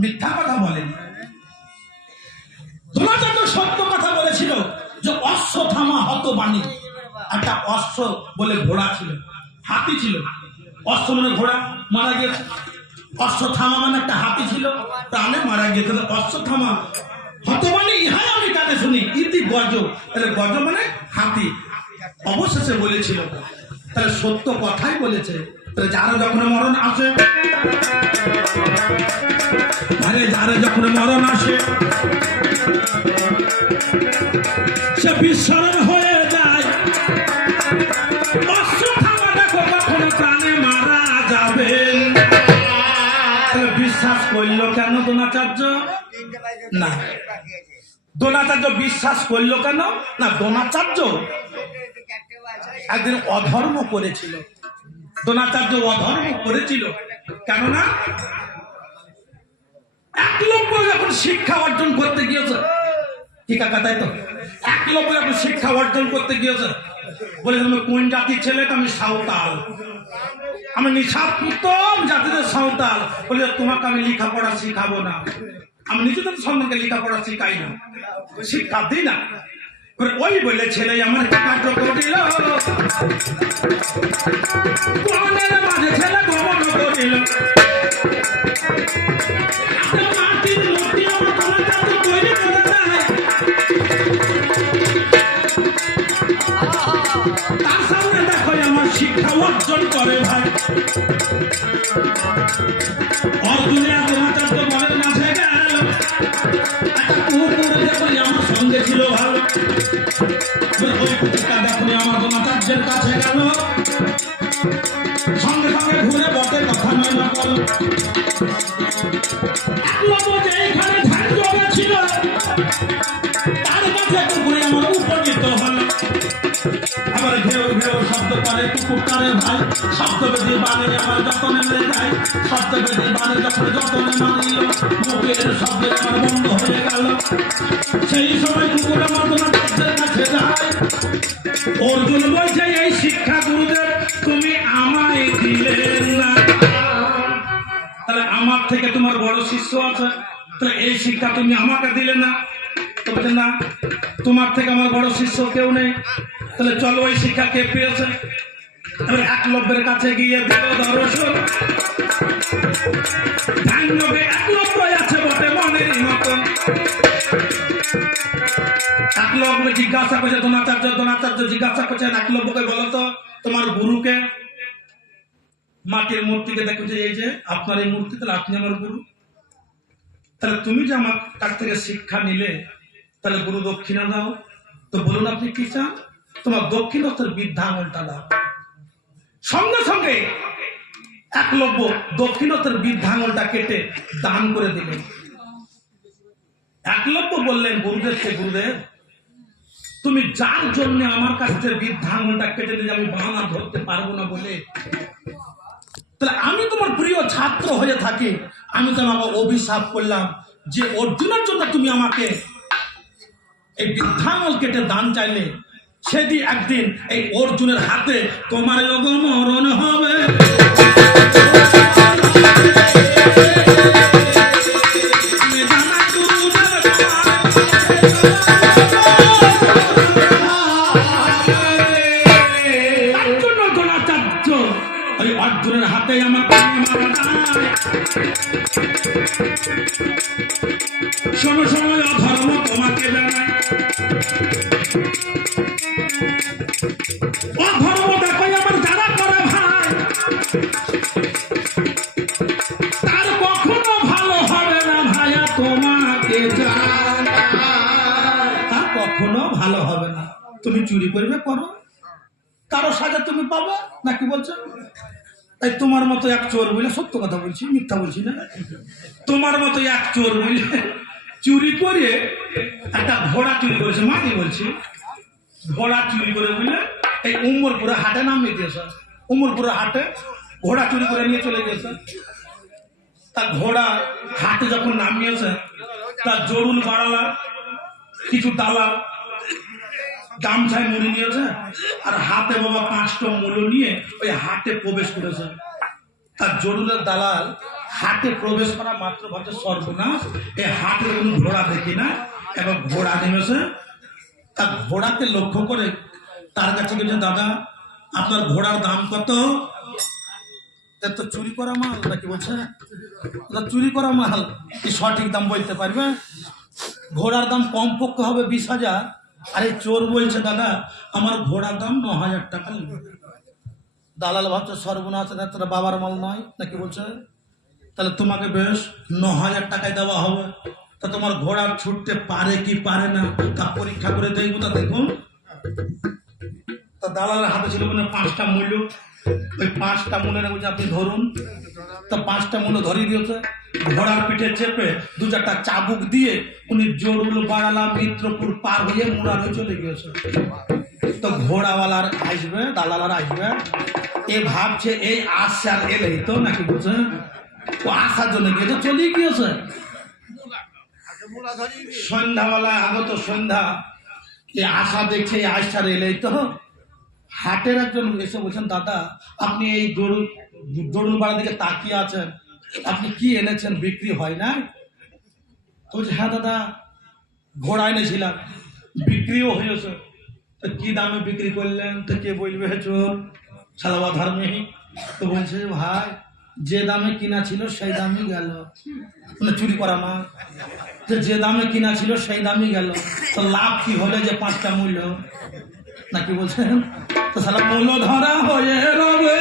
মিথ্যা কথা বলেনি। দ্রোণাচার্য সত্য কথা বলেছিল যে অশ্বথামা হতবাণী। একটা অশ্ব বলে ঘোড়া ছিল, হাতি ছিল। অশ্ব মানে ঘোড়া, মারা গেছে। অশ্বথামা মানে একটা হাতি ছিল, প্রাণে মারা গেছে। তাহলে অশ্বথামা হতবাণী ইহাই আমি কানে শুনি, ইতি গজ। তাহলে গজ মানে হাতি। অবশেষে বলেছিল, তাহলে সত্য কথাই বলেছে। তাহলে যারা যখন মরণ আসে আরে যারা যখন মরণ আসে, সে বিস্মরণ হয়ে যায়। দেখো কখনো প্রাণে মারা যাবে। বিশ্বাস করল কেন দ্রোণাচার্য? না। দ্রোণাচার্য বিশ্বাস করল কেন? না, দ্রোণাচার্য একদিন অধর্ম করেছিল। দ্রোণাচার্য অধর্ম করেছিল। কেননা এক লক্ষ যখন শিক্ষা অর্জন করতে গিয়েছে। ঠিক আছে তাই তো? এক লক্ষ যখন শিক্ষা অর্জন করতে গিয়েছে। বলে, তুমি কোন জাতির ছেলে? আমি সাঁওতাল। আমি নিশাব জাতিদের সাঁওতাল। বলে, তোমাকে আমি লেখাপড়া শিখাবো না। আমি নিজেদের সম্বন্ধে লেখাপড়া শিখাই না। শিক্ষা দিই না। ওই বলে ছেলে আমার কার্য করিল মাঝে ছেলে গমন করিল। করে ভাই। অর্জুনিয়া তোমাচার্য বনের মাঝে গেল একটা কুকুর দেখো আমার সঙ্গে ছিল ভালো। ওই কুকুরটা দেখো আমার তোমাচার্যের কাছে গেল। সঙ্গে সঙ্গে ঘুরে বটে, কথা নয় না শব্দ করে কুকুরটারে ভাই শব্দ বেদি বানে আমার যতনে মেরে যায় শব্দ বেদি বানে যখন যতনে মানিল, মুখের শব্দ আমার বন্ধ হয়ে গেল। সেই সময় কুকুর আমার তোমার কাছে যায়। অর্জুন বলছে, এই শিক্ষা গুরুদেব, তুমি আমায় দিলে না। তাহলে আমার থেকে তোমার বড় শিষ্য আছে। তাহলে এই শিক্ষা তুমি আমাকে দিলে না। তো না, তোমার থেকে আমার বড় শিষ্য কেউ নেই। তাহলে চলো ওই শিক্ষা কে পেয়েছে? এবার একলব্যের কাছে গিয়ে দিল দর্শন। ধ্যানযোগে একলব্য আছে বটে মনের মতন। একলব্য জিজ্ঞাসা করছে জিজ্ঞাসা তো তোমার গুরুকে? মাটির মূর্তিকে দেখো যে এই যে আপনার এই মূর্তি, তাহলে আপনি আমার গুরু। তাহলে তুমি যে আমার কাছ থেকে শিক্ষা নিলে, তাহলে গুরু দক্ষিণা দাও। তো বলুন আপনি কি চান? তোমার দক্ষিণোত্তর বিদ্যা আঙুলটা দাও। সঙ্গে সঙ্গে একলব্য দক্ষিণোত্তর বিদ্যা আঙুলটা কেটে দান করে দিলেন। একলব্য বললেন গুরুদেবকে গুরুদেব, তুমি যার জন্য আমার কাছ থেকে বৃদ্ধা কেটে দিলে আমি বাংলা ধরতে পারব না বলে, তাহলে আমি তোমার প্রিয় ছাত্র হয়ে থাকি, আমি তো আমাকে অভিশাপ করলাম যে অর্জুনের জন্য তুমি আমাকে এই বৃদ্ধাঙ্গল কেটে দান চাইলে সেদিন একদিন এই অর্জুনের হাতে তোমার মরণ হবে। জন্য ওই অর্জুনের হাতে আমার। শোনো শোনো অধর্ম তোমাকে জানাই তোমার মতো এক চোর বলে সত্য কথা বলছি, মিথ্যা বলছি না। তোমার মতো এক চোর বলে চুরি করে একটা ঘোড়া চুরি করেছে মাটি বলছি? ঘোড়া চুরি করে বুঝলে এই উমরপুরে হাটে নামিয়ে দিয়েছে। উমরপুরে হাটে ঘোড়া চুরি করে নিয়ে চলে গেছে। তা ঘোড়া হাটে যখন নামিয়েছে, তার জরুল বাড়ালা, কিছু দালাল গামছায় মুড়ি নিয়েছে আর হাতে বাবা পাঁচটা মূল্য নিয়ে ওই হাটে প্রবেশ করেছে। তার জরুলের দালাল হাটে প্রবেশ করা মাত্র ভাবছে সর্বনাশ। এই হাটের কোনো ঘোড়া দেখি না এবং ঘোড়া নেমেছে। তা ঘোড়াকে লক্ষ্য করে তার কাছে গেছে দাদা, আপনার ঘোড়ার দাম কত? তা চুরি করা মাল নাকি বলছে? চুরি করা মাল, কি সঠিক দাম বলতে পারবে? ঘোড়ার দাম কম পক্ষে হবে বিশ হাজার। আরে চোর বলছে, দাদা, আমার ঘোড়ার দাম ন হাজার টাকা দালাল ভাবছে, সর্বনাশ তোরা বাবার মাল নয় নাকি বলছে? তাহলে তোমাকে বেশ ন হাজার টাকায় দেওয়া হবে। তা তোমার ঘোড়া ছুটতে পারে কি পারে না, তা পরীক্ষা করে দেখব, তা দেখুন। তা দালালের হাতে ছিল মানে পাঁচটা মূল্য। ওই পাঁচটা মূল্যের বলছে আপনি ধরুন, তো পাঁচটা মূল্য ধরিয়ে দিয়েছে, ঘোড়ার পিঠে চেপে দু চারটা চাবুক দিয়ে উনি জরুল বাড়ালা মিত্রপুর পার হয়ে মুরার চলে গিয়েছে। তো ঘোড়াওয়ালার আসবে, দালালার আসবে। এ ভাবছে এই আর এলেই তো নাকি বুঝছে ও আসার জন্য গিয়েছে চলেই গিয়েছে। সন্ধ্যাবেলা আগত সন্ধ্যা, এ আশা দেখছে এই আশার এলেই তো। হাটের একজন এসে বলছেন, দাদা, আপনি এই গরু, গরুর বাড়ার দিকে তাকিয়ে আছেন, আপনি কি এনেছেন? বিক্রি হয় না তো বলছে হ্যাঁ দাদা, ঘোড়া এনেছিলাম, বিক্রিও হয়েছে। তো কি দামে বিক্রি করলেন? তো কে বলবে চোর সালাবা ধর্মে তো বলছে, ভাই, যে দামে কিনা ছিল, সেই দামই গেল। মানে চুরি করা মা যে যে দামে কিনা ছিল, সেই দামই গেল। তো লাভ কি হলে যে পাঁচটা মূল্য? নাকি বলছেন তো সালা মূল্য ধরা হয়ে রবে